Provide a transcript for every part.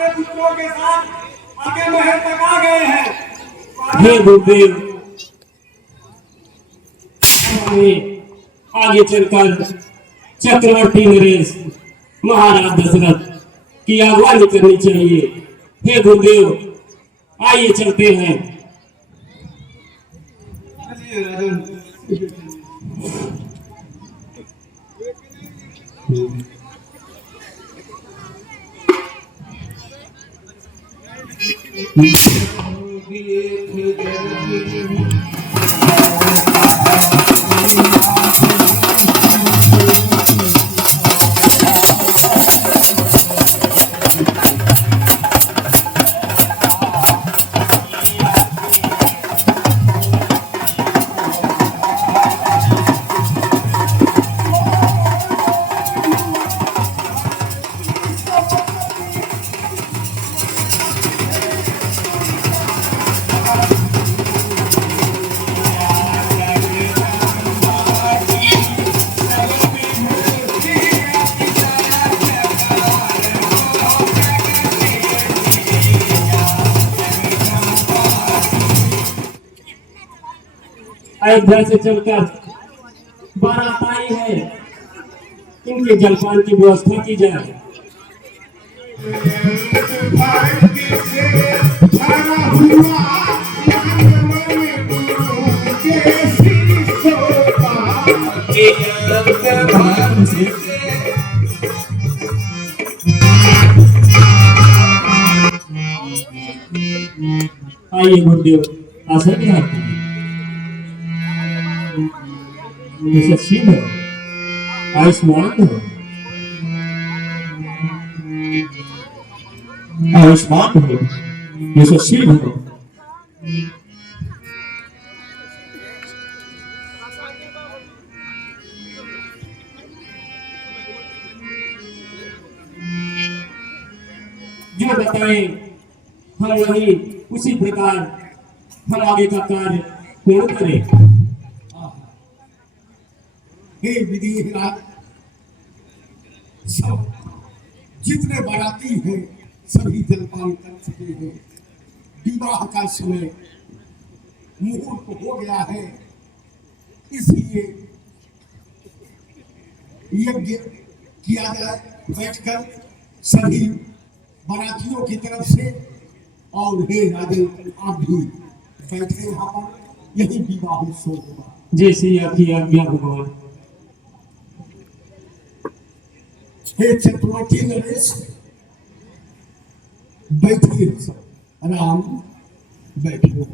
अपने पुत्रों के साथ आगे महल तक आ गए हैं। हे गुरुदेव, हमें आगे चलकर चक्रवर्ती नरेश महाराज दशरथ की अगवानी करनी चाहिए। हे गुरुदेव, आइए चलते हैं। अयोध्या से चलकर बारात आई है, इनके जलपान की व्यवस्था की जाए। आइए गुरुदेव, आसन है यशस्वी हो, आयुष्मान हो, आयुष्मान हो, यशस्वी हो। जो बताएं हम वही उसी प्रकार हम आगे का कार्य पूर्ण करें। हे विधिराज, सब जितने बाराती हैं सभी जलपान कर चुके हैं। विवाह का समय मुहूर्त हो गया है, इसलिए यज्ञ किया जाए बैठकर सभी बारातियों की तरफ से। और हे राजन, आप भी बैठे यहाँ पर, यही विवाह उत्सव होगा। जैसी आपकी आज्ञा भगवान। हे चक्रवर्ती नरेश, बैठिए, राम बैठो,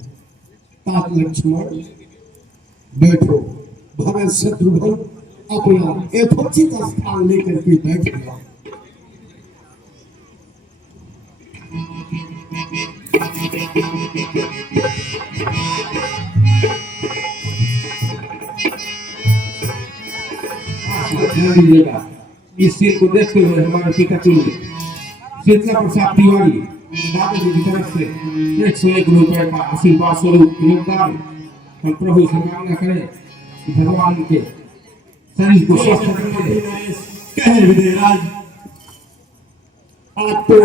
तात लक्ष्मण बैठो, भरत शत्रुघ्न अपना यथोचित स्थान लेकर के बैठ गया। इस सीट को देखते हुए हमारे पिताजी शीतला प्रसाद तिवारी दादाजी की तरफ से 101 रुपए का आशीर्वाद स्वरूप योगदान हम प्रभु से कामना करें कि भगवान के शरीर को स्वस्थ रखें। विधिराज, आप तो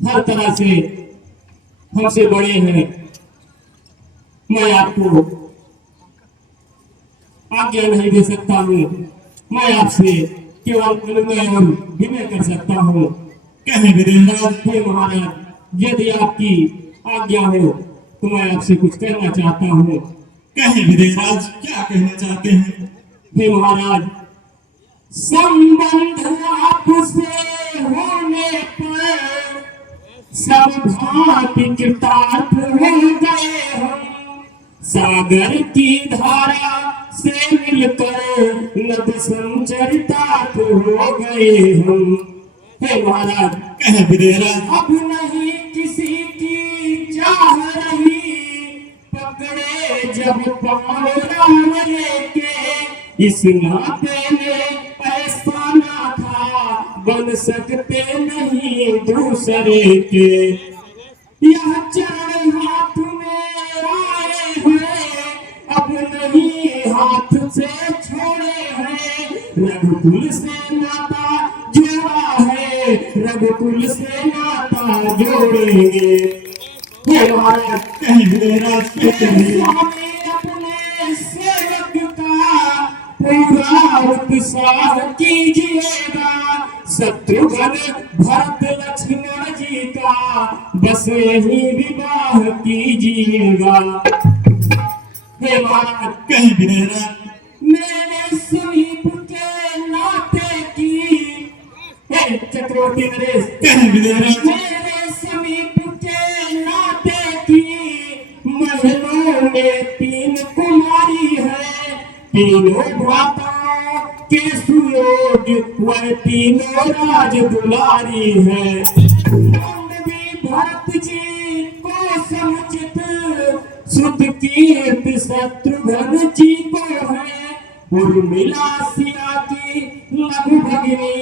हर तरह से हमसे बड़े हैं, मैं आपको आज्ञा नहीं दे सकता हूँ, मैं आपसे केवल अनुनय और विनय कर सकता हूँ। कहे विधिराज, हे महाराज, यदि आपकी आज्ञा हो तो मैं आपसे कुछ कहना चाहता हूँ। कहे विधिराज, क्या कहना चाहते हैं? हे महाराज, संबंध आपसे होने पर सब भांति कृतार्थ हो गए हम, सागर की धारा से मिलकर नद संचरितार्थ हो गए हम। हे महाराज, कहे विधिराज, अब नहीं किसी की चाह रही, पकड़े जब पाँव राम लेके, इस नाते में ऐसा ना था, बन सकते नहीं दूसरे के। यह चरण हाथ में आए हैं, अब नहीं हाथ से छोड़े हैं, रघुकुल से नाता जुड़ा है, रघुकुल से जोड़ेंगे। हे महाराज कहीं विदेहराज कहते हैं हमें अपने सेवक का पूरा उत्साह कीजिएगा। शत्रुघ्न भरत लक्ष्मण जी का बस यही विवाह कीजिएगा। हे महाराज कहीं विदेहराज मेरे समीप के नाते की, हे चक्रवर्ती नरेश कहीं विदेहराज मेरे समीप के नाते की महलों में 3 कुमारी है। तीनों भ्राताओं के सुयोग वह तीनों राज दुलारी है। मानवी भरत जी को समुचित सुत कीर्ति शत्रुघ्न जी को है। उर्मिला सिया की लघु भगिनी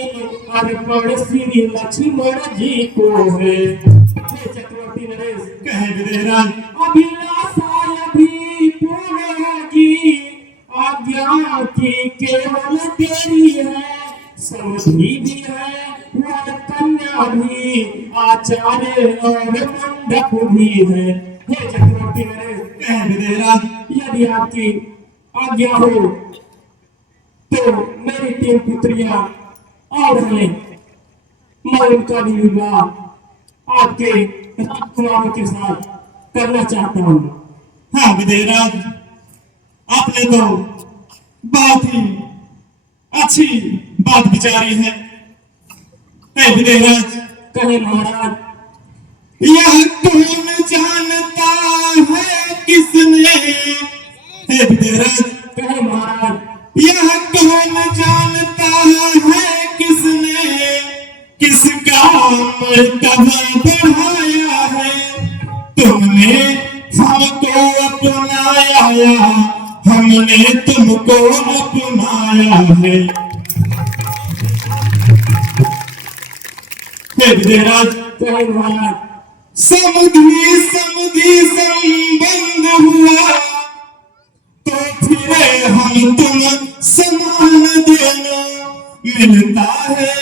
अर्पण श्री लक्ष्मण जी को है। चक्रवर्ती नरेश कहीं विदेहराज अभिलाषा अभी पूर्ण होगी। आज्ञा की केवल तेरी है। समझी भी है वह कन्या भी, आचार्य और मंडप भी है। हे चक्रवर्ती नरेश कहीं विदेहराज यदि आपकी आज्ञा हो तो मेरी 3 पुत्रियां और हैं, मैं उनका भी विवाह आपके राजकुमारों के साथ करना चाहता हूँ। हाँ विदेहराज आपने तो बहुत ही अच्छी बात विचारी है। हे विदेहराज कहे महाराज यह कौन जानता है किसने, हे विदेहराज कहे महाराज यह कौन जानता है किसने, किसका मर्तबा बढ़ाया है। तुमने हमको अपनाया या हमने तुमको अपनाया है। हे विदेहराज कहे महाराज समुद्री समुद्री संबंध हुआ तो फिर हम तुम समान देना। मिलता है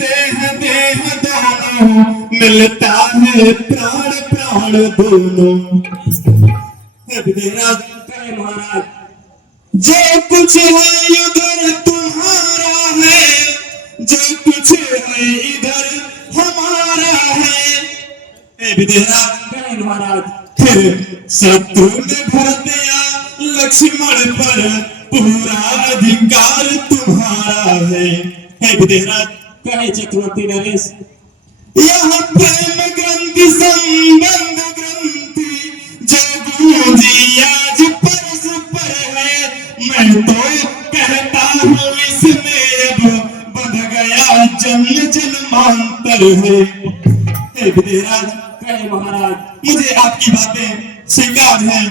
देह देह दोनों, मिलता है प्राण प्राण दोनों। हे विदेहराज कहे महाराज जो कुछ है उधर तुम्हारा है, जो कुछ है इधर हमारा है। हे विदेहराज कहे महाराज फिर शत्रु ने भर दिया लक्ष्मण पर पूरा अधिकार तुम्हारा है। हे विदेहराज कहे चक्रवर्ती नरेश यह प्रेम ग्रंथि संबंध ग्रंथि जगू जी आज परस्पर है। मैं तो कहता हूँ इसमें अब बंध गया जन्म जन्मांतर है। हे विदेहराज कहे महाराज मुझे आपकी बातें स्वीकार है।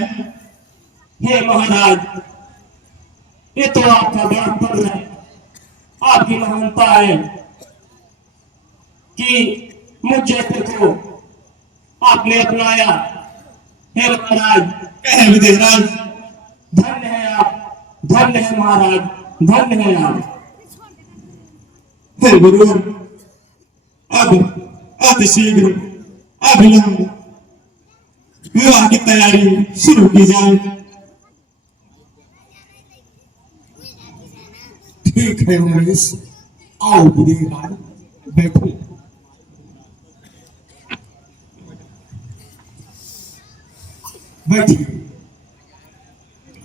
हे महाराज ये तो आपका बड़प्पन है, आपकी महानता है कि मुझ जैसे को आपने अपनाया। हे महाराज कहे विदेहराज धन्य है आप, धन्य है महाराज, धन्य है आप। हे गुरुवर अब अतिशीघ्र अविलंब विवाह की तैयारी शुरू की जाए। ठीक है नरेश आओ विदेहराज बैठो। बैठिए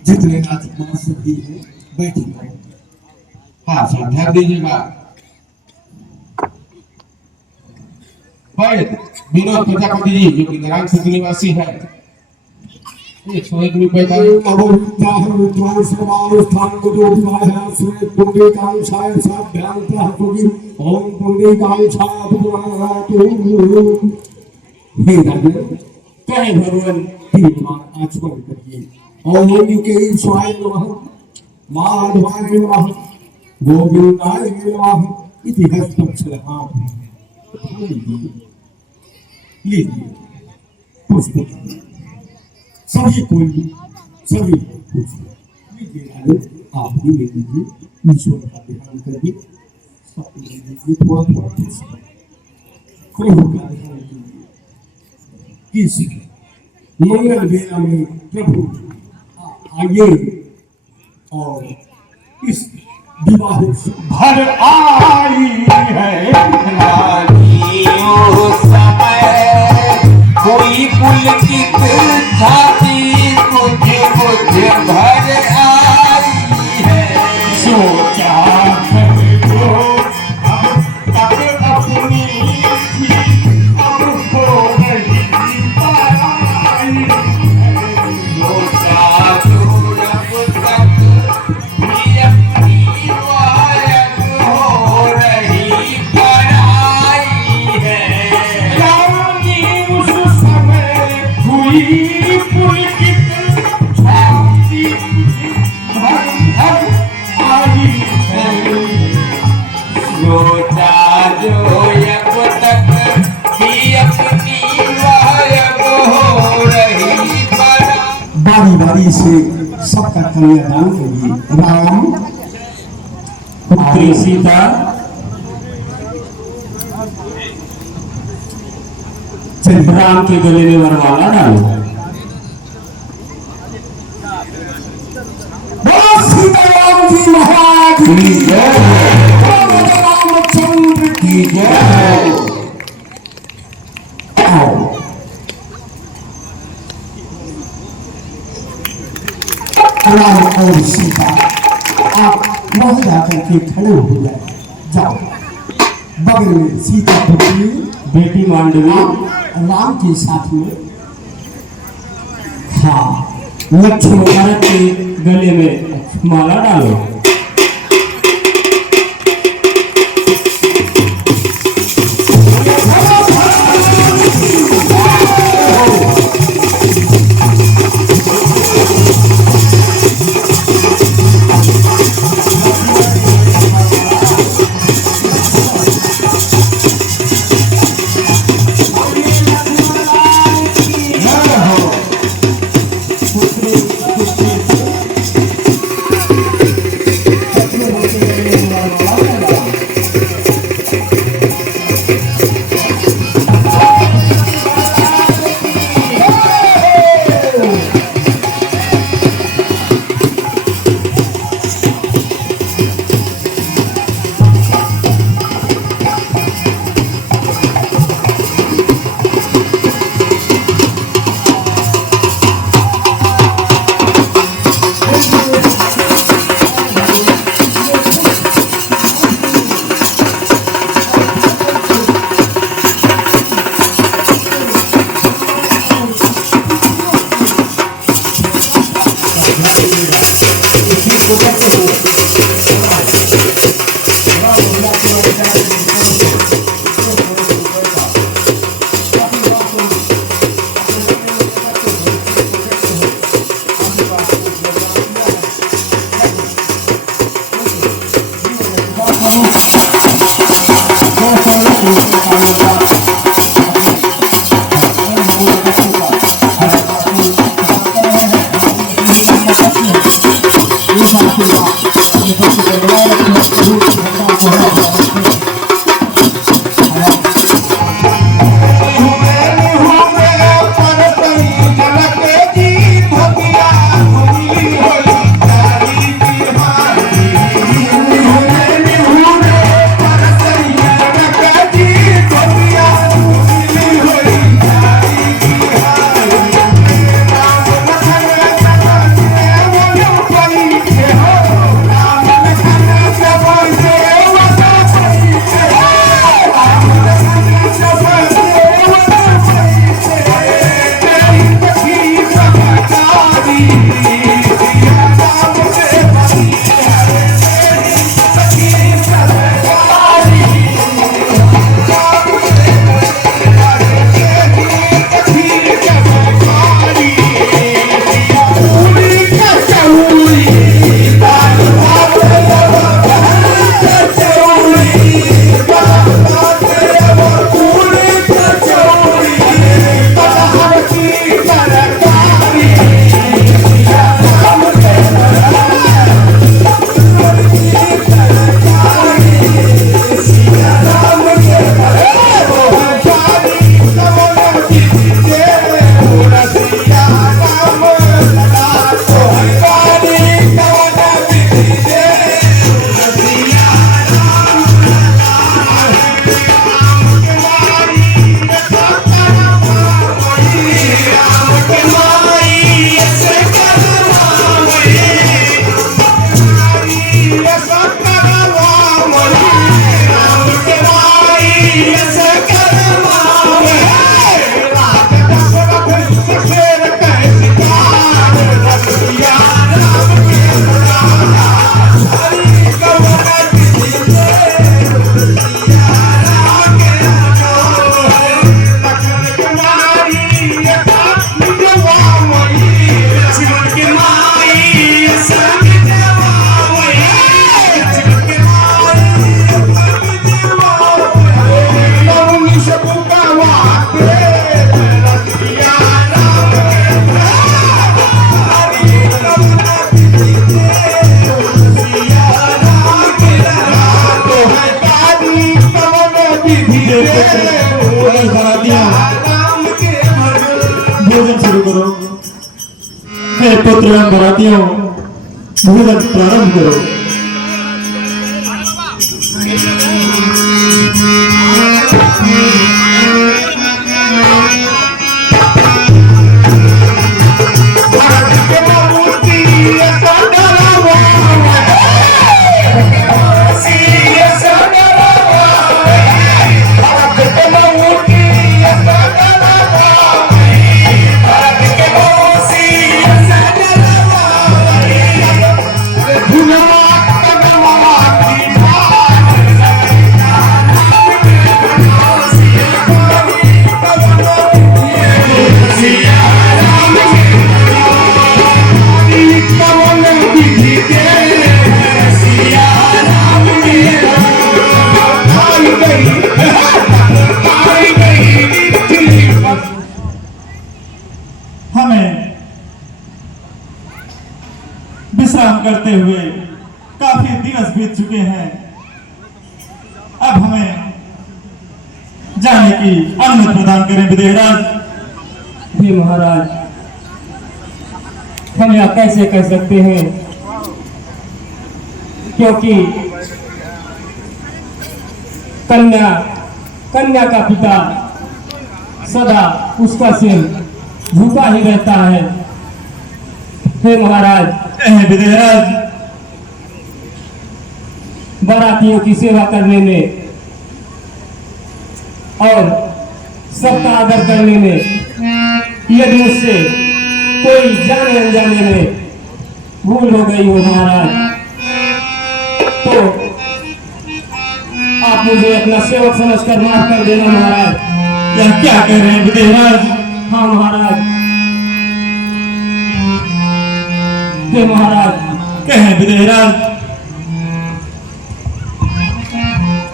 जितने राजकुमार सभी है बैठिए। हाँ सर ध्यान दीजिएगा। विनोद प्रजापति जी जो कि नारायणपुर के निवासी है 101 रुपए का कहे भगवान आचमन करिए। ओम के स्वाय नमः माधवाय नमः गोविंदाय नमः इति हस्तक्षरहां लीजिए पुष्प सभी कोई सभी लीजिए। आप भी ले लीजिए ईश्वर का ध्यान करिए। थोड़ा थोड़ा प्रभु का ध्यान कीजिए। किस मंगल बेला में प्रभु आइए और इस विवाह भर आई है रानी ओ समय कोई पुलकित छाती तुझे मुझे भर आई है सोचा को अब तक अपनी थी अब हो रही पाई सोचा तो अब तक भी अपनी वायब हो रही पराई है रानी उस समय हुई पुलकित छाती भर भर आई है सोचा जो अब तक भी अपनी वायब हो रही पराई बारी बारी से सबका कन्यादान करिए। राम पुत्री सीता राम के गले में वरमाला डालो। बोलो सीताराम जी महाराज की जय, बोलो रामचंद्र की जय। आओ। राम और सीता आप वहां जाकर के खड़े हो जाए। जाओ बगल में सीता पुत्री बेटी मांडवी राम के साथ में हाँ लक्ष्मण भरत के गले में माला डालो। विधि से बरातियों राम के भजो। भोजन शुरू करो। हे पुत्र एवं बरातियों भोजन प्रारंभ करो। हमें विश्राम करते हुए काफी दिवस बीत चुके हैं। अब हमें जाने की अनुमति प्रदान करें विदेहराज। हे महाराज, हम यह कैसे कह सकते हैं, क्योंकि कन्या का पिता सदा उसका सिर झुका ही रहता है। हे महाराज, विदेहराज, बारातियों की सेवा करने में और सबका आदर करने में यदि मुझसे कोई जाने अनजाने में भूल हो गई हो महाराज, तो आप मुझे अपना सेवक समझकर माफ कर देना महाराज। यह क्या कह रहे हैं विदेहराज? हाँ महाराज। हे महाराज, कहें विदेहराज।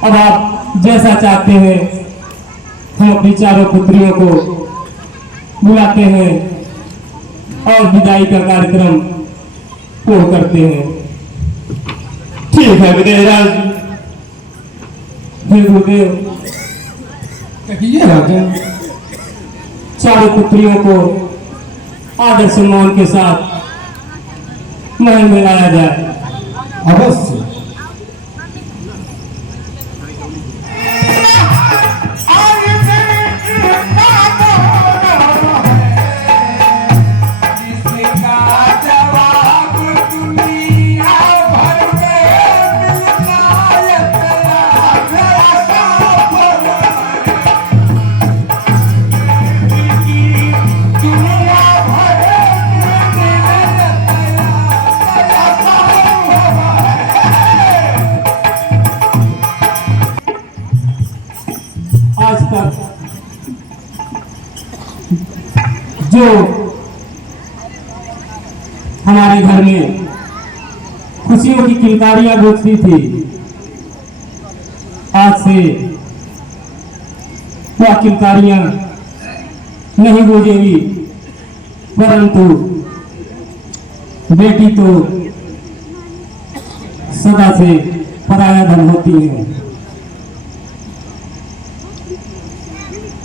अब आप जैसा चाहते हैं हम अपनी चारों पुत्रियों को बुलाते हैं और विदाई का कार्यक्रम पूर्ण करते हैं। ठीक है विदेहराज। हे गुरुदेव, कहिए राजा। चारों पुत्रियों को आदर सम्मान के साथ महल में लाया जाए। अवश्य। जिसका जवाब दुनिया भर में मिलना दुनिया भर आज तक जो हमारे घर में खुशियों की किलकारियां गूंजती थी, आज से वह किलकारियां नहीं गूंजेगी, परंतु बेटी तो सदा से पराया धन होती है।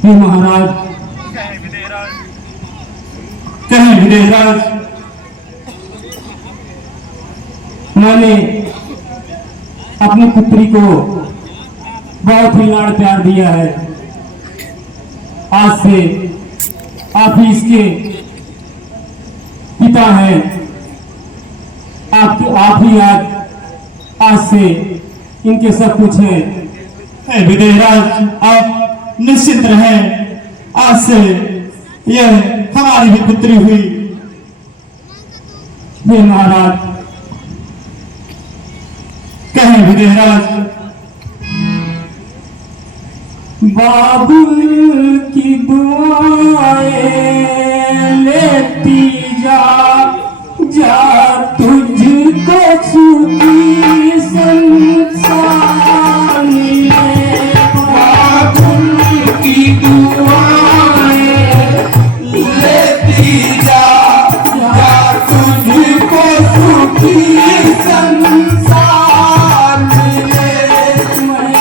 हे महाराज, कहें विदेहराज। मैंने अपनी पुत्री को बहुत ही लाड़ प्यार दिया है। आज से आप ही इसके पिता हैं। आप ही आज से इनके सब कुछ हैं। विदेहराज, आप निश्चिंत रहें। आज से यह हमारी भी पुत्री हुई। हे महाराज, कहें विदेहराज। बाबुल की दुआएं लेती जा जा, तुझको सुखी संसार मिले। बाबुल की दुआएं लेती जा जा, तुझको सुखी संसार मिले। मैं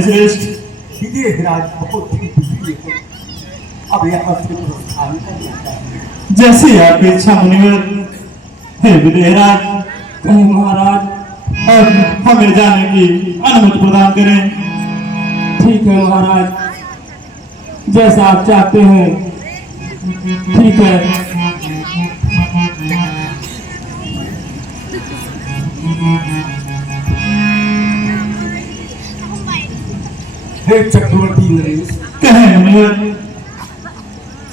मुनिश्रेष्ठ। विदेहराज बहुत ही दुखी है, अब यहाँ से प्रस्थान करना चाहिए। जैसे आपकी इच्छा मुनिवर। हे विदेहराज, कहे महाराज। अब हमें जाने की अनुमति प्रदान करें। ठीक है महाराज, जैसा आप चाहते हैं, ठीक है। हे चक्रवर्ती नरेश, कहें मुनिवर।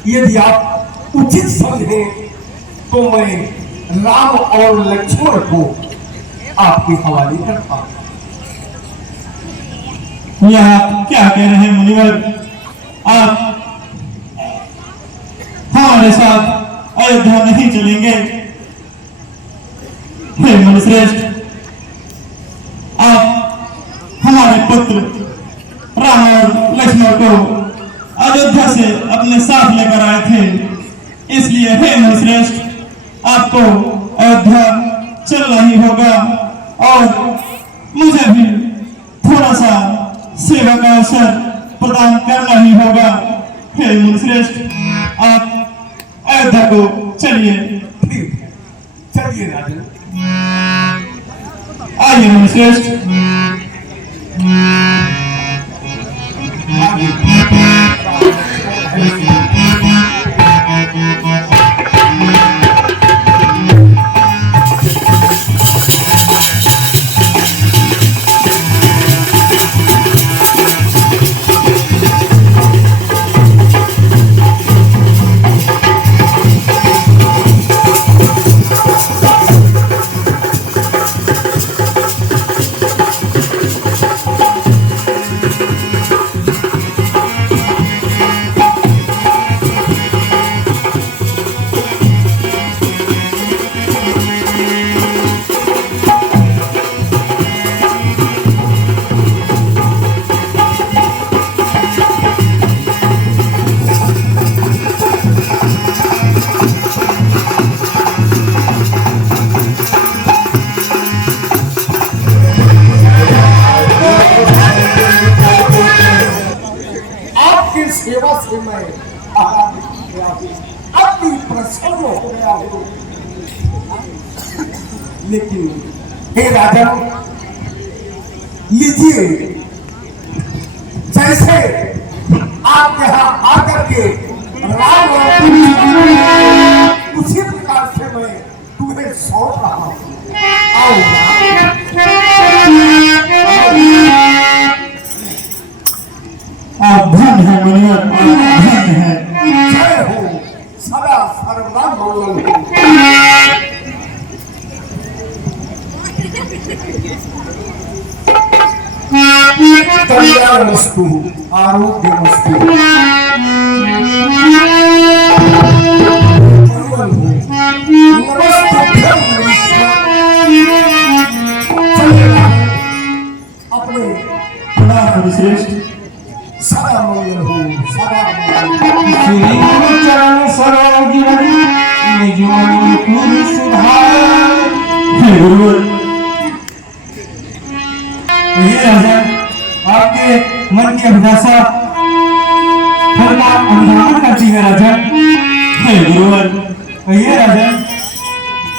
यदि आप उचित समझे तो मैं राम और लक्ष्मण को आपके हवाले करता हूं। यह आप क्या कह रहे हैं मुनिवर? आप हमारे साथ अयोध्या नहीं चलेंगे? हे मुनिश्रेष्ठ, आप हमारे पुत्र राम और लक्ष्मण को अयोध्या से अपने साथ लेकर आए थे, इसलिए हे मुनिश्रेष्ठ, आपको अयोध्या चलना ही होगा और मुझे भी थोड़ा सा सेवा का अवसर प्रदान करना ही होगा। हे मुनिश्रेष्ठ, आप अयोध्या को चलिए। ठीक है, चलिए राजन। आइए मुनिश्रेष्ठ। सेवा से मैं अति प्रसन्न हो गया हूँ। लेकिन हे राजा, लीजिए, जैसे आप यहाँ आकर के राम उसी प्रकार से मैं तुम्हें सौंप रहा हूँ। आप धन्य है मुनिवर, आप धन्य है। जय हो, सदा सर्वदा मंगल हो। कल्याणमस्तु, आरोग्यमस्तु, मंगल हो। नमस्तुभ्यं अपने प्रणाम श्रेष्ठ। सदा मंगल हो, सदा चरण सरोज निज सुधार। हे गुरुवर, ये राजा, आपके मन की अभिलाषा फलना अनुधावन करती है राजा। हे गुरुवर, कहिए राजा।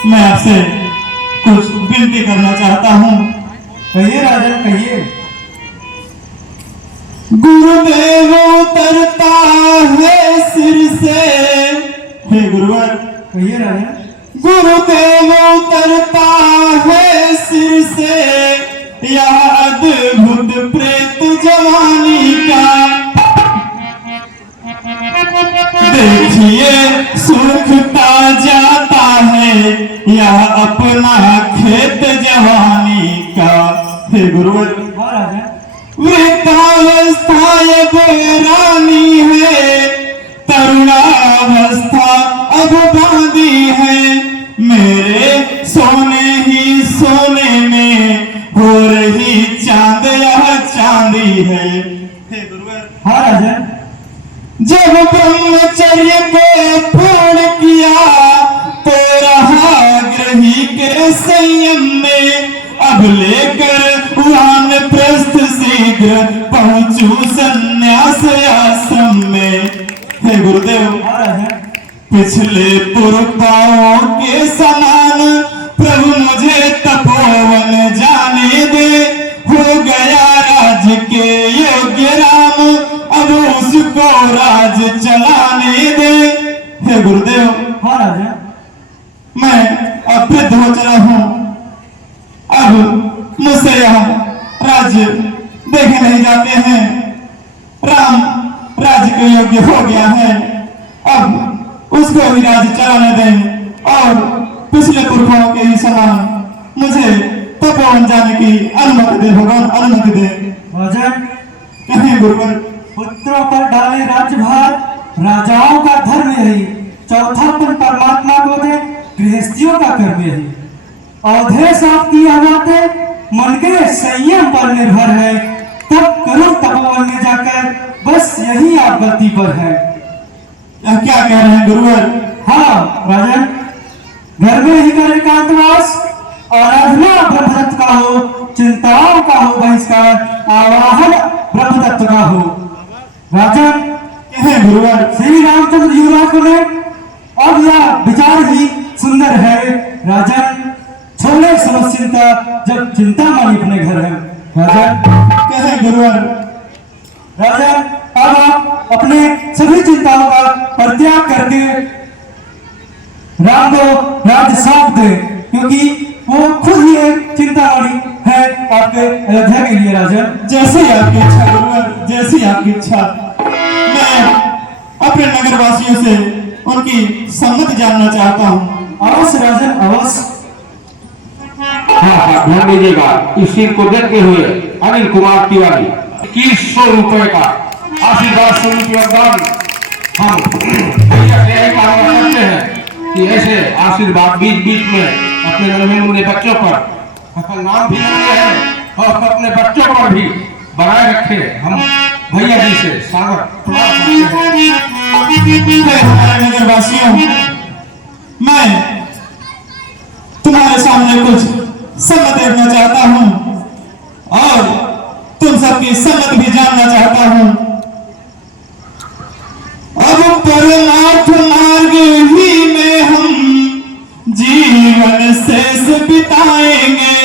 मैं आपसे कुछ विनती करना चाहता हूँ। कहिए राजा, कहिए। गुरुदेव उतरता है सिर से। हे गुरुवर, कहिए राजा। गुरुदेव उतरता है सिर से, यह अद्भुत प्रेत जवानी का। देखिए सूखता जाता है यह अपना खेत जवानी का। हे गुरुवर, राजा, वृद्धावस्था अब रानी है, तरुणावस्था अब बांधी है। मेरे सोने ही सोने में हो रही चांद यह चांदी है। हे गुरुवर, हाँ राजा। जब ब्रह्मचर्य को पूर्ण किया तो रहा ग्रही के संयम में, अब लेकर वानप्रस्थ शीघ्र पहुंचू संन्यास आश्रम में। हे गुरुदेव, पिछले पुरखाओं के समान प्रभु मुझे तपोवन जाने दे। हो गया राज के योग्य राम, अब उसको राज चलाने दे। हे गुरुदेव, मैं अब वृद्ध हो चला हूँ, अब मुझसे यहाँ राज्य देखे नहीं जाते हैं। राम राज्य के योग्य हो गया है, अब उसको ही राज्य चलाने दें और पिछले पुरखों के ही समान मुझे तपोवन जाने की अनुमति दे। भगवान अनुमति दे। राजन, कहें गुरुवर, पुत्रों पर डाले राज्यभार, राजाओं का धर्म यही। चौथापन परमात्मा को दे, गृहस्थियों का कर्म यही। अवधेश आपकी बातें मन के संयम पर निर्भर है, तब करो तपोवन में जाकर, बस यही आप गलती पर है। क्या कह रहे हैं गुरुवर? हाँ राजन, घर में ही कर एकांतवास, आराधना ब्रह्मदत्त का हो, चिंताओं का हो बहिष्कार, आवाहन ब्रह्मदत्त का हो। राजन, कहें गुरुवर, श्री रामचंद्र युवराज को ने अब यह विचार ही सुंदर है। राजन, छोड़े समझ चिंता, जब चिंता मानी अपने घर है। राजन, कहें गुरुवर, राजन, अब आप अपने सभी चिंताओं का परित्याग करके राम को राज्य सौंप दे, क्योंकि वो खुद ही एक चिंतामणि है आपके अयोध्या के लिए। राजन, जैसे आपकी इच्छा गुरुवर, जैसी आपकी इच्छा। मैं अपने नगरवासियों से उनकी सम्मति जानना चाहता हूँ। अवश्य राजन, अवश्य। हाँ, ध्यान दीजिएगा, इस सीन को देखते हुए अनिल कुमार तिवारी 2100 रुपए का आशीर्वाद स्वरूप योगदान हम भैया से यही कामना करते हैं कि ऐसे आशीर्वाद बीच बीच में अपने नन्हे मुन्ने बच्चों पर नाम भी लेते हैं और अपने बच्चों पर भी बनाए रखे। हम भैया जी से सागर हमारे नगरवासियों, मैं तुम्हारे सामने कुछ सम्मत देखना चाहता हूँ और तुम सबकी सम्मत भी जानना चाहता हूँ। अब परमार्थ मार्ग ही में हम जीवन शेष बिताएंगे।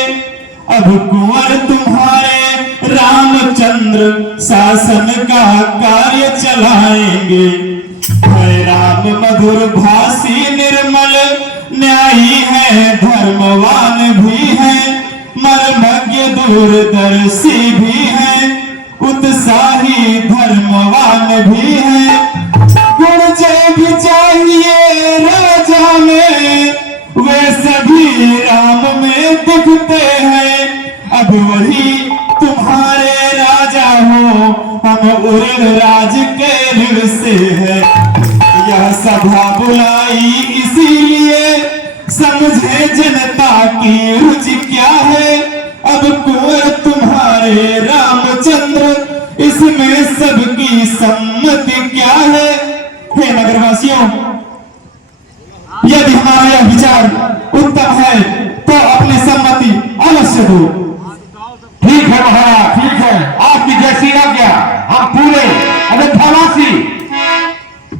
अब कुंवर तुम्हारे रामचंद्र शासन का कार्य चलाएंगे। है राम मधुर भाषी निर्मल न्यायी है, धर्मवान भी है, मर्मज्ञ दूरदर्शी भी है, उत्साही धर्मवान भी है। गुण जो भी चाहिए राजा में, वे सभी राम में दिखते हैं। अब वही तुम्हारे राजा हो, हम उरण राज के ऋण से है। यह सभा बुलाई इसीलिए, समझे जनता की रुचि क्या है। अब कुंवर तुम्हारे रामचंद्र, इसमें सबकी सम्मति क्या है। हे नगरवासियों, यदि हमारा यह विचार उत्तम है तो अपनी सम्मति अवश्य दो। ठीक है महाराज, ठीक है, आपकी जैसी आज्ञा। हम पूरे अयोध्यावासी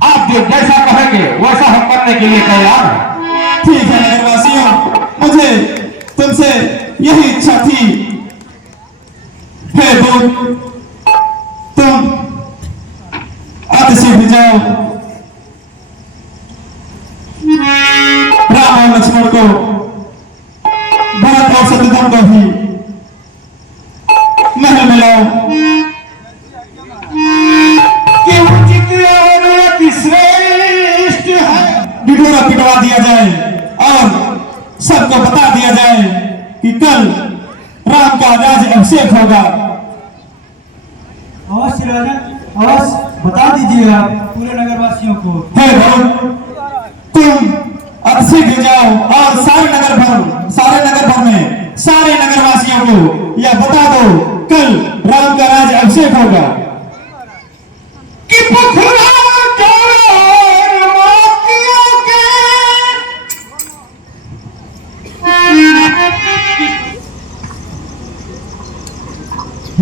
आप जो जैसा कहेंगे वैसा हम करने के लिए तैयार हैं। ठीक है नगरवासियों, मुझे तुमसे यही इच्छा थी। हे दूत, तुम अतिशीघ्र जाओ, राम और लक्ष्मण को, भरत और शत्रुघ्न को भी महल में लाओ। कि उचित और अति श्रेष्ठ है, ढिढोरा पिटवा दिया जाए और सबको बता दिया जाए कि कल राम का राज अभिषेक होगा। अवश्य राजा, अवश्य बता दीजिए आप पूरे नगरवासियों को। हे भरत, तुम अतिशीघ्र जाओ और सारे नगर भर में सारे नगरवासियों को यह बता दो, कल राम का राज अभिषेक होगा। कि पुखरा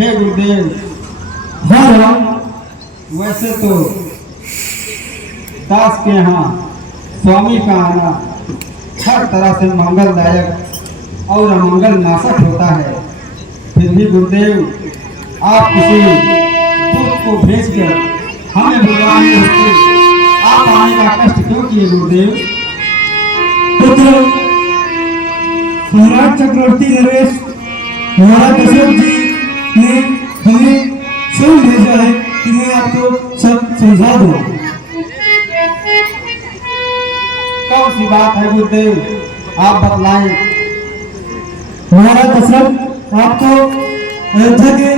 हे गुरुदेव, हाँ राम, वैसे तो दास के यहाँ स्वामी का आना हर तरह से मंगलदायक और अमंगल नाशक होता है। फिर भी गुरुदेव, आप किसी दूत को भेजकर हमें बुलवाने होते आप आने का कष्ट क्यों किए गुरुदेव? पुत्र सम्राट चक्रवर्ती नरेश महाराज दशरथ जी ने हमें स्वयं भेजा है कि मैं आपको सब समझा दूं। कौन सी बात है गुरुदेव, आप बतलाएं। महाराज दशरथ आपको अयोध्या के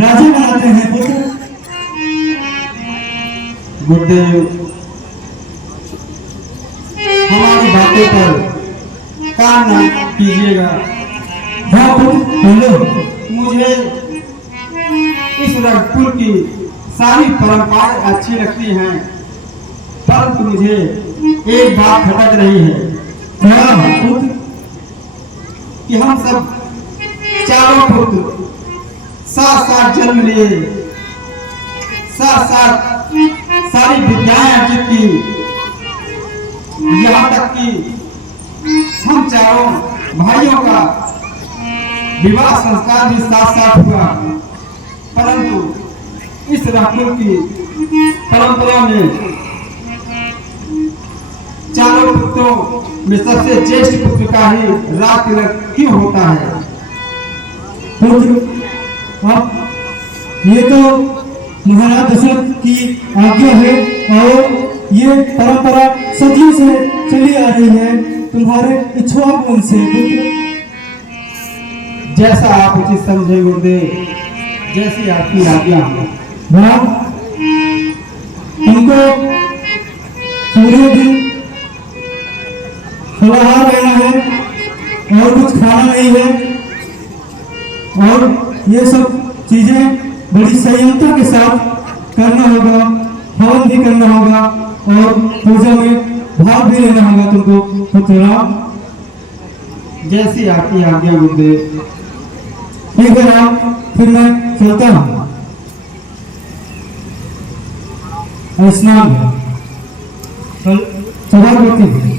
राजा बनाते हैं पुत्र। गुरुदेव, हमारी बातों पर काम न कीजिएगा। हाँ पुत्र, बोलो। मुझे इस रघुकुल की सारी परंपराएं अच्छी लगती हैं, परंतु मुझे एक बात खटक रही है। हाँ पुत्र, कि हम सब चारों पुत्र साथ साथ जन्म लिए, साथ साथ सारी विद्याएं अर्जित की, यहाँ तक कि हम चारों भाइयों का विवाह संस्कार भी साथ साथ हुआ, परंतु इस रघुकुल की परंपरा में चारों पुत्रों में सबसे ज्येष्ठ पुत्र का ही राज तिलक क्यों होता है? पुत्र अब ये तो महाराज दशरथ की आज्ञा है और ये परंपरा सदियों से चली आ रही है तुम्हारे इक्ष्वाकु वंश से पुत्र। जैसा आप उचित समझे गुरुदेव, जैसी आपकी आज्ञा हो। राम, तुमको पूरे दिन फलाहार रहना है और कुछ खाना नहीं है और ये सब चीजें बड़ी संयमता के साथ करना होगा, हवन भी करना होगा और पूजा में भाग भी लेना होगा तुमको पुत्र राम। जैसी आपकी आज्ञा गुरुदेव। ठीक है राम, फिर मैं चलता हूँ। स्नान सभा करती हूँ।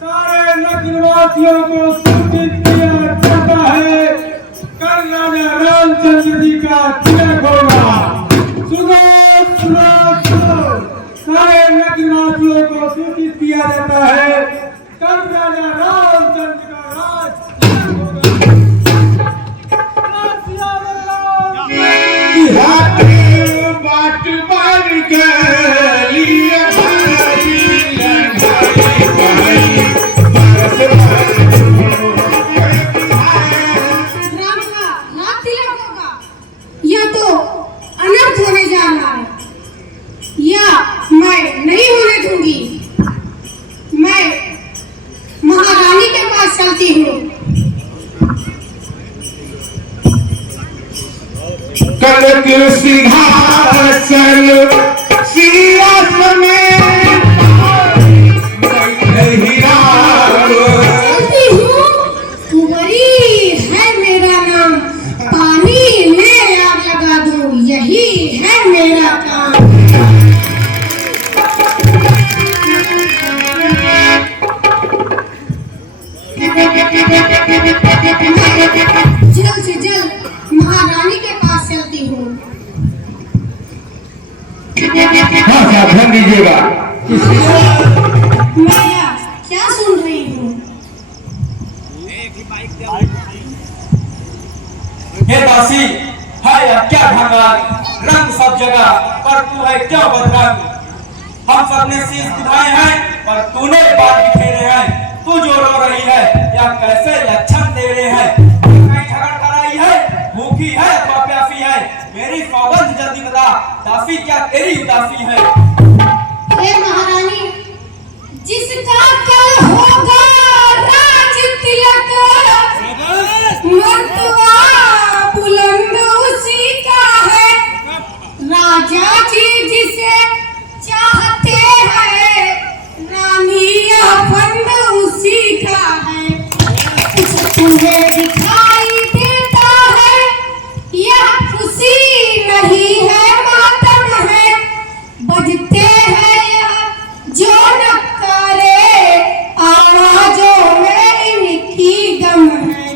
सारे नगरवासियों को सूचित किया जाता है, कल राजा रामचंद्र जी का तिलक होगा। सुनो सुनो सुनो, सारे नगरवासियों को सूचित किया जाता है, कल राजा रामचंद्र का राज तिलक होगा। राम का राज तिलक होगा, या तो अनर्थ होने जा रहा है, या मैं नहीं होने दूंगी। मैं महारानी के पास चलती हूँ। कनक सिंहासन सिंहासन चलती हूँ, कुंवरी है मेरा नाम, पानी में आग लगा दूँ, यही है मेरा काम। जल्द से जल्द महारानी के पास चलती हूँ। ध्यान दीजिएगा। मैं क्या सुन रही हूँ? हे दासी, है यह क्या भंगार, रंग सब जगह पर तू है क्यों बदरंग। हम सब ने शीश दिखाए हैं पर तूने बाल बिखेरे हैं। तू जो रो रही है या कैसे लक्षण दे रहे हैं, कहीं झगड़ कराई है, भूखी है अथवा प्यासी है, मेरी सौगंध जल्दी बता, दासी क्या तेरी उदासी है। हे महारानी, जिसका कल होगा राज तिलक, मर्तबा बुलंद उसी का है। राजा जी जिसे चाहते हैं तुम्हें दिखाई देता है यह खुशी नहीं है मातम है, बजते हैं यह जो नकारे आवाजों में इनकी गम है।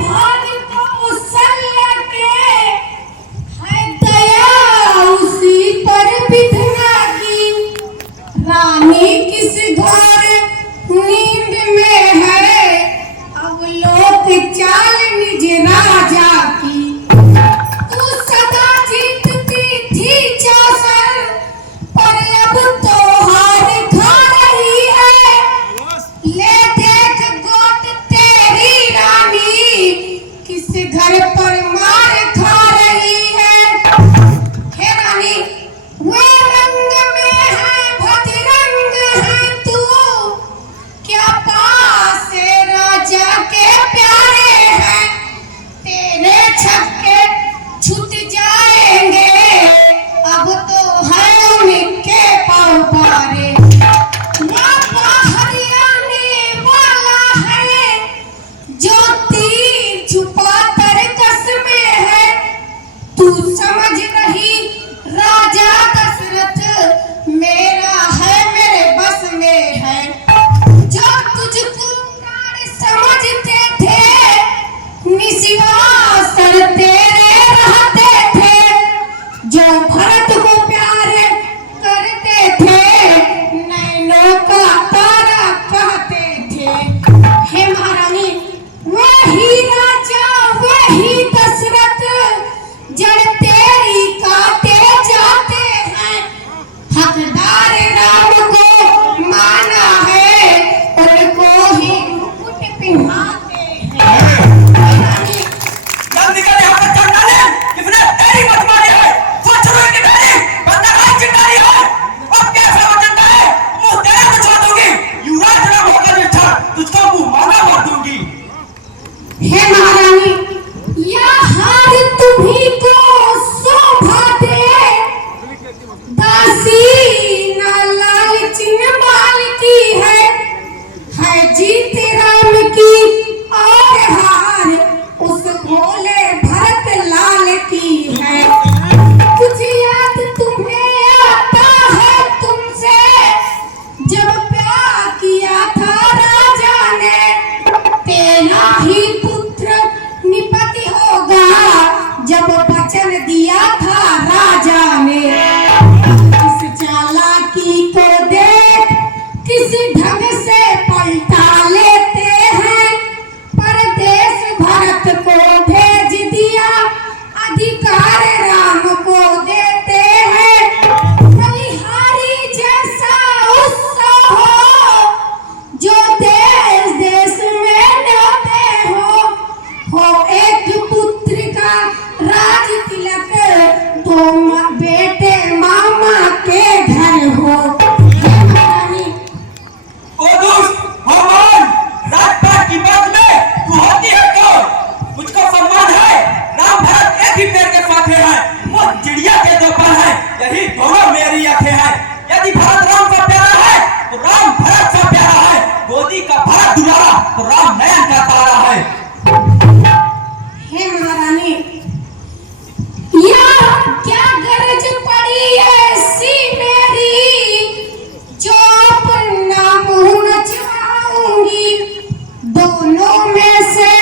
भाग को सल्ला के है दया उसी पर बिधना की, रानी किस घर नींद में है अब लोक चाल निज राजा की। तू सदा जीतती थी चासर पर अब तो हार खा रही है, ले देख गोद तेरी रानी किस घर पर मार खा रही है। हे रानी वो रंग में है भजरंग है तू, क्या पास राजा के प्यारे हैं, तेरे छक्के छूट जाएंगे अब तो है उनके पाँव पारे। वो हरियाणे वाला है जो तीर छुपा कर कस में है, तू समझ रही राजा दशरथ मेरा है मेरे बस में है। जो तुझको प्राण समझते थे निशिवासर तेरे रहते थे, जो भरत को प्यारे करते थे नैनों का तारा कहते थे। हे महारानी वही राजा वही दशरथ जड़ तेरी काटे जाते हैं, हकदार राम को माना है उनको ही मुकुट पहनाते हैं। रानी जल्दी कर यहाँ पर चढ़ डाले, किसने तेरी मतवारी है, सोच रहे कि मेरी बंदा भाई चिंगारी है, अब कैसे वचन है, मुँह तेरे बिछा दूंगी, युवराज राम होकर बिछा, तुझको मुँह मांगा मार दूंगी। हे महारानी यह हार तुम्ही को शोभा दे, दासी ना लालच न माल की है जीत राम की और हार उस भोले भरत लाल की है। कुछ याद तुम्हें आता है तुमसे जब प्यार किया था राजा ने, तेरा ही पुत्र निपति होगा जब वचन दिया था राजा ने। इस चालाकी को देख किस ढंग से पलटा लेते हैं, परदेश भरत को भेज दिया अधिकार राम को देते हैं। बलिहारी जैसा उत्सव हो जो देश देश में लाते हो एक पुत्र का राज तिलक तो बेटे मामा के घर हो। हे महारानी ओ दोस्त, हो मान, राजपाट की बात में तू होती है कौन? मुझको सम्मान है, राम भरत एक ही पेड़ के साथे हैं, वो चिड़िया के दो पर हैं, यही दोनों मेरी आंखें हैं। यदि भरत राम का प्यारा है तो राम भरत का प्यारा है, गोदी का भरत दुलारा तो राम नयन का तारा है। हे महारानी यह क्या गरज पड़ी ऐसी मेरी जो अपना मुंह न चाहूंगी, दोनों में से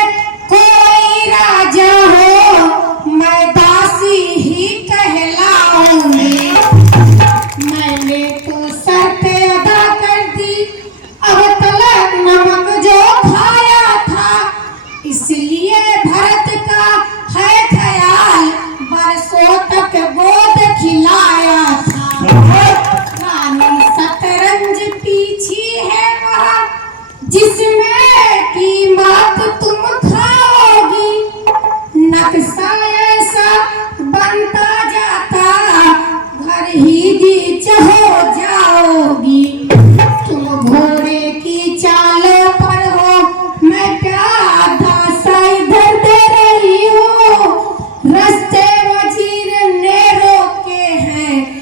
कोई राजा हो मैं दासी ही कहलाऊंगी। मैंने तो शर्त अदा कर दी, अब तलक नमक जो खाया था, इसलिए भरत का है ख्याल बरसों तक गोद खिलाया था। रानी शतरंज पीछी है वहाँ जिसमें की मात तुम खाओगी, नक्शा ऐसा बनता जाता घर ही जीत हो जाओगी। तुम घोड़े की चालों पर हो मैं प्यार दासा इधर दे रही हूँ, रास्ते वजीर ने रोके हैं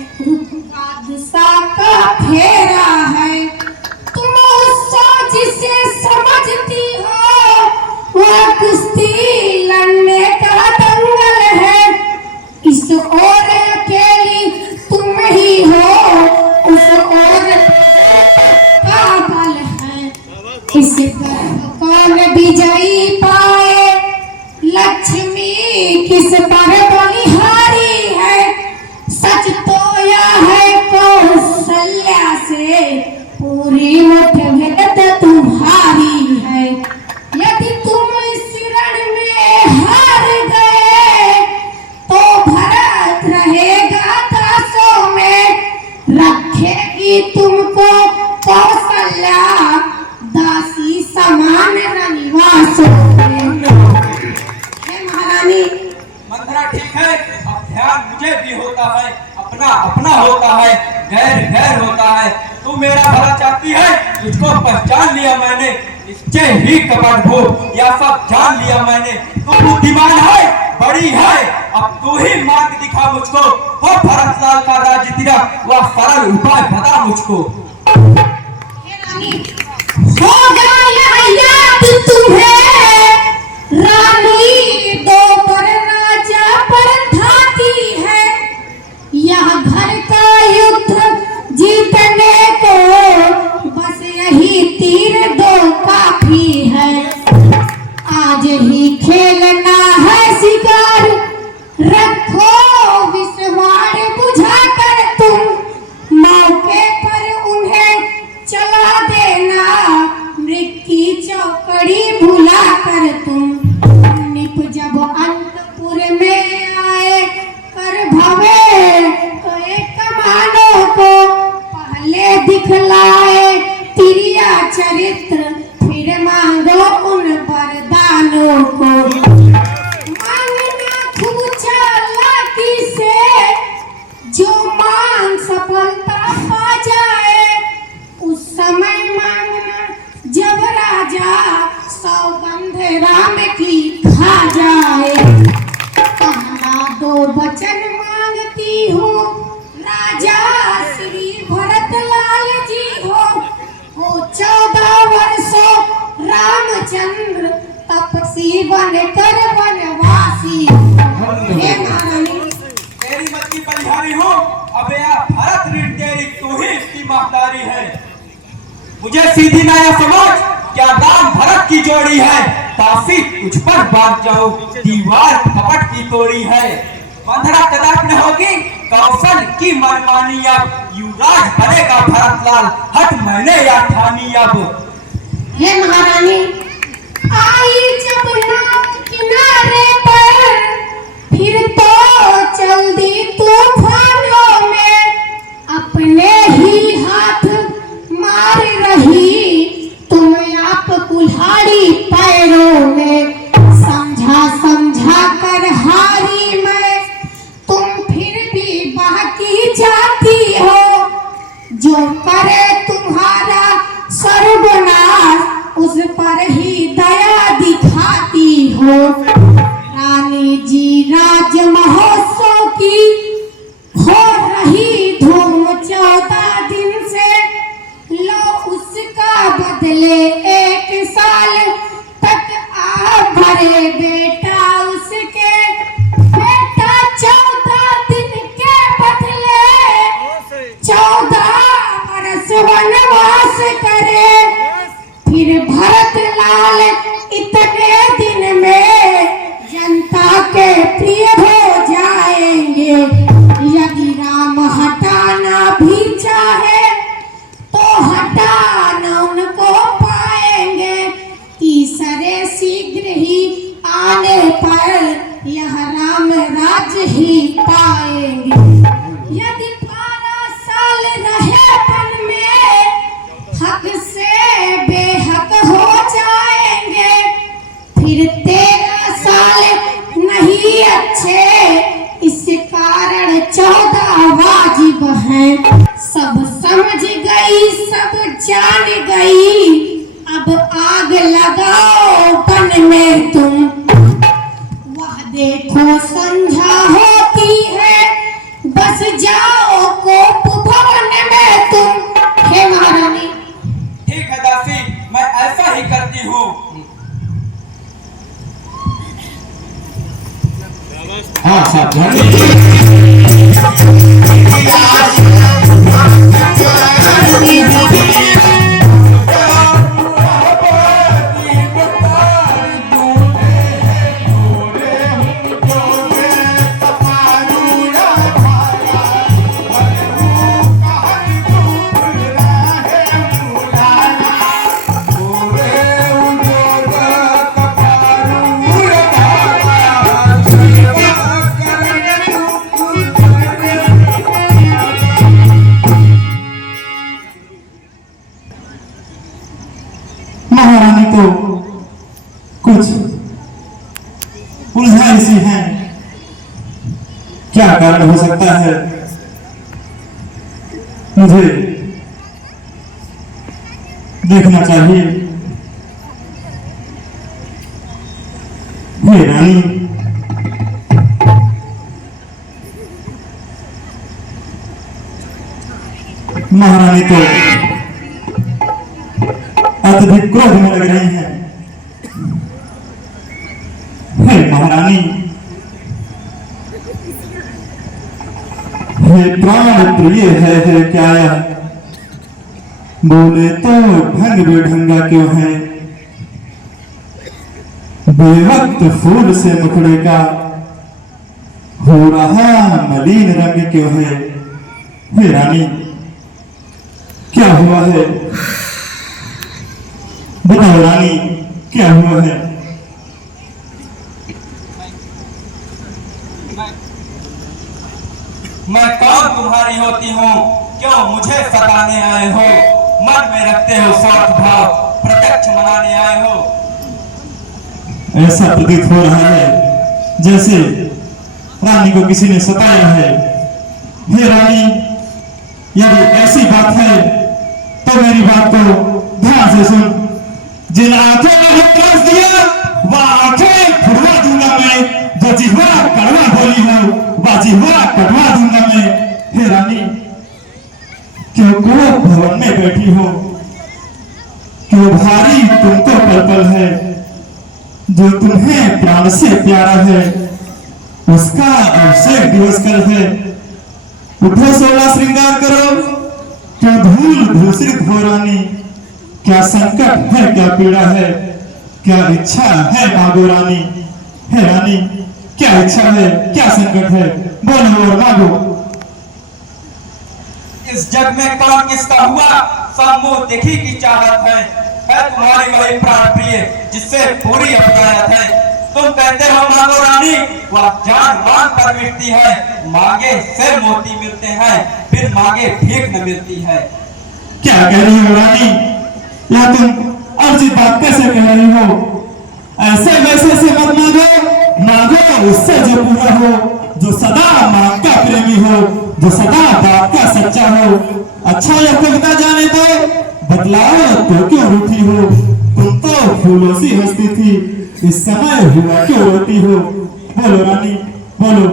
होता है, अपना अपना होता है, गैर गैर होता है। तू मेरा भला चाहती है, तुझको पहचान लिया मैंने, निश्चय ही कपट हो या सब जान लिया मैंने। तू बुद्धिमान है, बड़ी है, अब तू ही मार्ग दिखा मुझको, हो भरतलाल का राज्य तेरा, वह सरल उपाय बता मुझको। होगा यह याद तुम्हें, रानी दो पर राजा पर धाती है। यह घर का युद्ध जीतने को बस यही तीर दो काफी है। आज ही खेलना है शिकार, रखो विषवाड़ बुझाकर तुम, मौके पर उन्हें चला देना, मृग की चौकड़ी भुला कर तुम। निप जब अंतपुर में आए कर भवे, तो एक कमानों को पहले दिखलाए तिरिया चरित्र, फिर मांगो उन वरदानों को। मांगना खूब चालाकी से, जो मांग सफलता पा जाए, उस समय मांगना जब राजा सौगंध राम की खा जाए। कहना दो वचन मांगती हूँ, राजा श्री भरतलाल जी हो 14 वर्षों रामचंद्र तपसी बनकर वनवासी। हे महारानी, तेरी मत की बलिहारी हूँ, अब यह भरत ऋण तेरी, तू ही इसकी माहदारी है। मुझे सीधी ना यह समझ, क्या राम भरत की जोड़ी है, तासी तुझ पर बांध जाऊं, दीवार कपट की तोड़ी है। मंथरा कदाप न होगी कौशल की मनमानी, अब युवराज बनेगा भरतलाल, हट मैंने या ठानी अब। हे महारानी, आई जब नाव किनारे पर, फिर तो चल दी तूफानों में, अपने ही हाथ मार रही तुम आप कुल्हाड़ी पैरों में। समझा समझा कर हारी मैं, तुम फिर भी बाकी जाती हो, जो करे तुम्हारा सर्वनाश उस पर ही दया दिखाती हो। रानी जी राज महोत्सव की हो रही धूम 14 दिन से, लो उसका बदले 1 साल तक आ भरे बेटा उसके। बेटा 14 दिन के बदले 14 वर्ष वनवास करे, फिर भरतलाल इतने दिन में जनता के प्रिय हो जाएंगे। यदि राम हटाना भी चाहे तो हटा न उनको पाएंगे, तीसरे शीघ्र ही आने पर यह राम राज्य ही पाएंगे। यदि 12 साल रहे वन में, हक से बेहक हो जाएंगे, फिर 13 साल नहीं अच्छे, इस कारण 14 वाजिब हैं। सब समझ गई, सब जान गई, अब आग लगाओ वन में तुम। वह देखो संध्या होती है, बस जाओ कोप भवन में तुम। हे महारानी, ठीक है दासी, मैं ऐसा ही करती हूँ। हाँ सावधानी। क्या कारण हो सकता है? मुझे देखना चाहिए। हे रानी, महारानी तो अत्यधिक क्रोध में लग रही हैं। हे महारानी, हे प्राण प्रिय है क्या यह? बोले तो ढंग बेढंगा क्यों है? बेवक्त फूल से मुखड़े का हो रहा मलिन रंग क्यों है? हे रानी, क्या हुआ है? बताओ रानी, क्या हुआ है? मैं कौन तुम्हारी होती हूँ? क्यों मुझे सताने आए हो? मन में रखते हो स्वार्थ भाव, प्रत्यक्ष मनाने आए हो। ऐसा प्रतीत हो रहा है जैसे रानी को किसी ने सताया है। हे रानी, यदि ऐसी बात है तो मेरी बात को ध्यान से सुन। जिन आंखों ने त्रास दिया वह आंखें फुड़वा दूंगा मैं। जो जिह्वा कड़वा बोली हो वह जिह्वा कड़वा दूंगा मैं। हे रानी, क्यों को भवन में बैठी हो? क्यों भारी तुमको पल पल है? जो तुम्हें प्राण से प्यारा है उसका अभिषेक दिवस कल है। उठो, 16 श्रृंगार करो। क्यों धूल धूसरित हो रानी? क्या संकट है, क्या पीड़ा है, क्या इच्छा है मांगो रानी। हे रानी, क्या इच्छा है, क्या संकट है, बोलो और मांगो। इस जग में कौन किसका हुआ, सम्मोह देखी की चाहत है तुम्हारी वही प्राण प्रिय जिससे पूरी अपनायत है। तुम कहते हो मांगो रानी, वह जान मान पर मिटती है। मांगे से मोती मिलते हैं, फिर मांगे भीख न मिलती है। क्या कह रही हो रानी? या तुम अर्जित बात कैसे कह रही हो? ऐसे वैसे से मत मांगो, मांगो उससे जो पूरा हो, जो सदा मांग का प्रेमी हो, जो सदा बाप का सच्चा हो। अच्छा यह कविता जाने दो, बतलाओ तो क्यों रूठी हो? तुम तो फूलों सी हंसती थी, इस समय हुआ क्यों रोती हो? बोलो रानी, बोलो।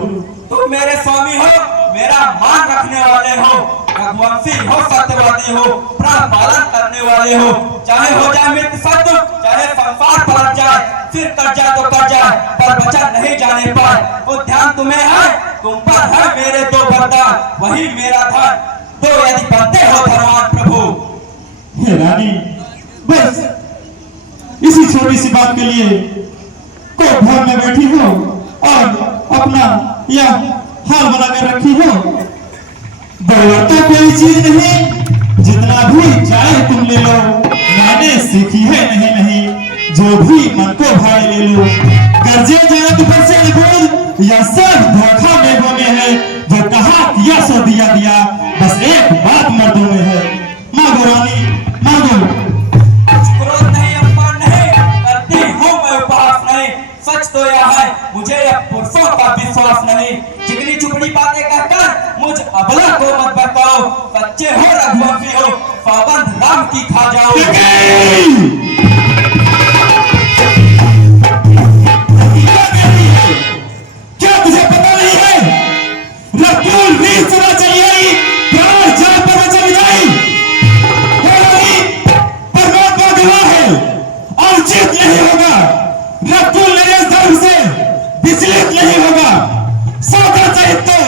तुम मेरे स्वामी हो, मेरा मान रखने वाले हो, रघुवंशी हो, सत्यवादी हो, प्राण पालन करने वाले हो। चाहे हो जाए मृत्यु सत्य, चाहे संसार पलट जाए, फिर कर जाए तो कर जाए, पर वचन नहीं जाने पाए। वो ध्यान तुम्हें है, तुम पर है मेरे दो वरदान, वही मेरा धन। तो यदि बनते हो धनवान प्रभु। हे रानी, बस इसी छोटी सी बात के लिए कोर्ट भवन में बैठी हो और अपना यह हाल बनाकर रखी हो। दौलत तो कोई चीज नहीं, जितना भी चाहे तुम ले लो। मैंने सीखी है नहीं नहीं, जो भी मन को भाई ले लो। कर्जे जगत पर से निकल, यह सब धोखा मेघों में है। जो कहा किया सो दिया दिया, बस एक बात मर्दों में है। मांगो रानी, मांगो। क्रोध नहीं, अपमान नहीं, करती हूँ मैं उपहास नहीं। सच तो यह है, मुझे यह पुरुषों का विश्वास नहीं। चिकनी चुपड़ी बातें कहकर मुझ अबला को मत बताओ। सच्चे हो, रघुवंशी हो, सौगंध राम की खा जाओ। क्या तुझे पता नहीं है? रघुकुल वीर सुना चाहिए, प्राण जान पर चली जाए। परमात्मा गवाह है और जीत नहीं होगा। रघुकुल नरेश धर्म से विचलित नहीं होगा। सौदा सहित तो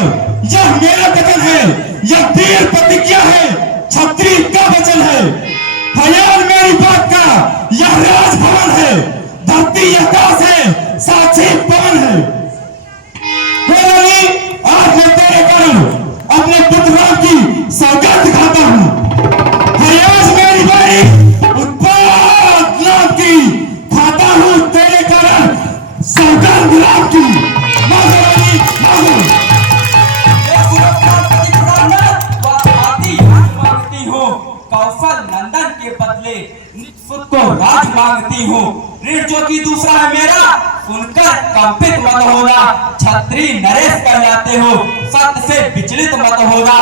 यह मेरा वचन है, यह वीर प्रतिज्ञा है, क्षत्रिय का वचन है। हयान मेरी बात का यह राजभवन है, धरती आकाश है, साक्षी पवन है। आज मैं तेरे कारण अपने पुत्र राम की सौगात खाता हूँ। हयास मेरी बारी उत्पाद नाम की खाता हूँ तेरे कारण सौगात राम की। मांगो रानी, मांगो। मांगती हूँ कौशल नंदन के बदले खुद को राज मांगती हूँ। ऋण जो कि दूसरा है मेरा, सुनकर कंपित मत होना, छत्री नरेश कहलाते हो, सत्य से विचलित मत होना।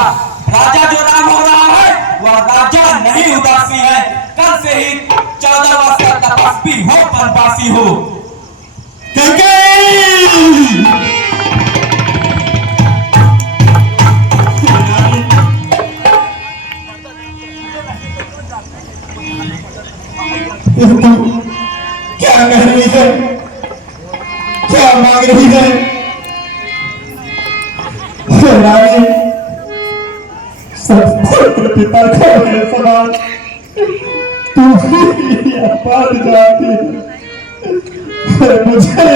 राजा जो नाम हो रहा है वह राजा नहीं उदासी है, कल से ही 14 वर्ष का तपस्वी हो वनवासी हो। क्या कह रही है, क्या मांग रही है रानी? सब पुत्र पिता को है सवाल, तू भी यह बात जानती है। मुझे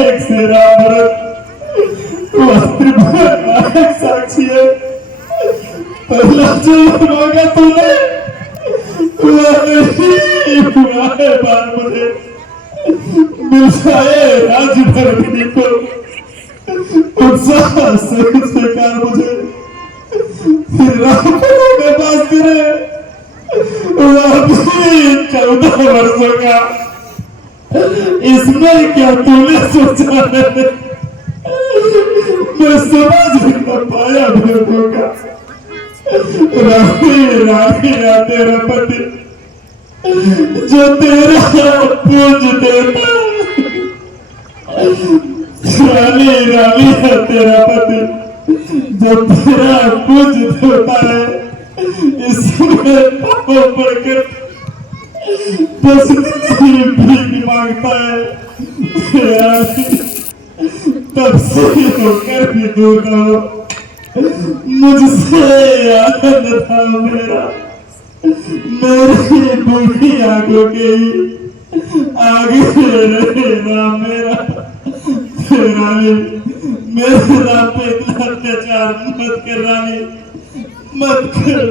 एक से राम भरत साक्षी है, पहला जो मांगा तूने वह नहीं हुआ है। बार मुझे मिल जाए राज्य भरनी को उत्साह से स्वीकार मुझे, फिर राम में बात करे वह भी 14 वर्षों का। इसमें क्या तूने सोचा है? मैं समझ न पाया भेदों का। रानी रानी तेरा पति जो तेरा पूज देता, रानी रानी है तेरा पति जो तेरा पूज देता है। इसमें पापों पड़कर 10 दिन भीख मांगता है, तब से होकर भी दूर रहो। मुझसे आनंद था मेरा, मेरी बूढ़ी आंखों के आगे रहे राम मेरा। रानी मेरा पे इतना अत्याचार मत कर रानी, मत कर।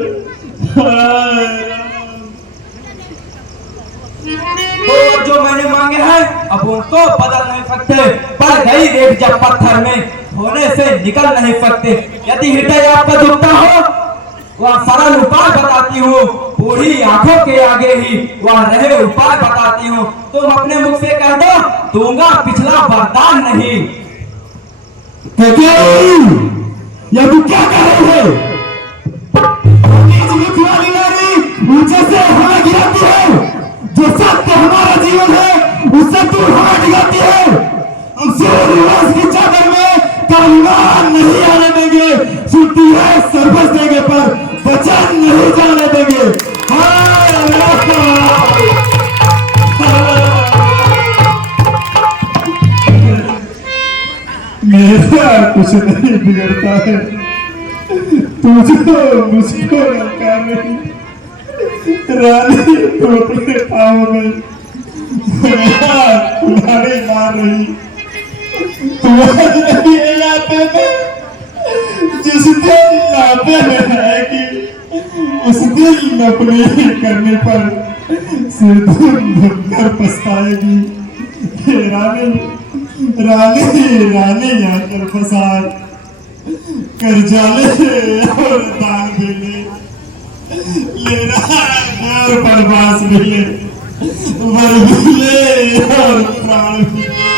तो जो मैंने मांगे हैं अब उनको बदल नहीं सकते, पड़ गई रेत जब पत्थर में होने से निकल नहीं सकते। यदि हृदय आपका दुखता हो वह सरल उपाय बताती हूँ, बूढ़ी आंखों के आगे ही वह रहे उपाय बताती हूँ। तुम अपने मुख से कह दो, दूंगा पिछला वरदान नहीं। या तू क्या कह रही है? ऊंचे से हमें गिराती है, जो सत्य हमारा जीवन है उससे तू हमें गिराती है। हम सूर्यवंश की चादर में कालीमान नहीं आने देंगे, सुनती है सर्वस देंगे पर वचन नहीं जाने देंगे। मेरा कुछ नहीं बिगड़ता है, तुझको मुझको लगा नहीं। रानी तो अपने पाँव में तुम्हारे मार रही, तुम्हारे नहीं लाते में जिस दिन लाते में आएगी उस दिन अपने करने पर सिर धुनकर पछताएगी। रानी रानी रानी आकर फसाद कर जाले और दान भी ले रहा और बर्बाद भी ले, वर भी ले और प्राण भी ले।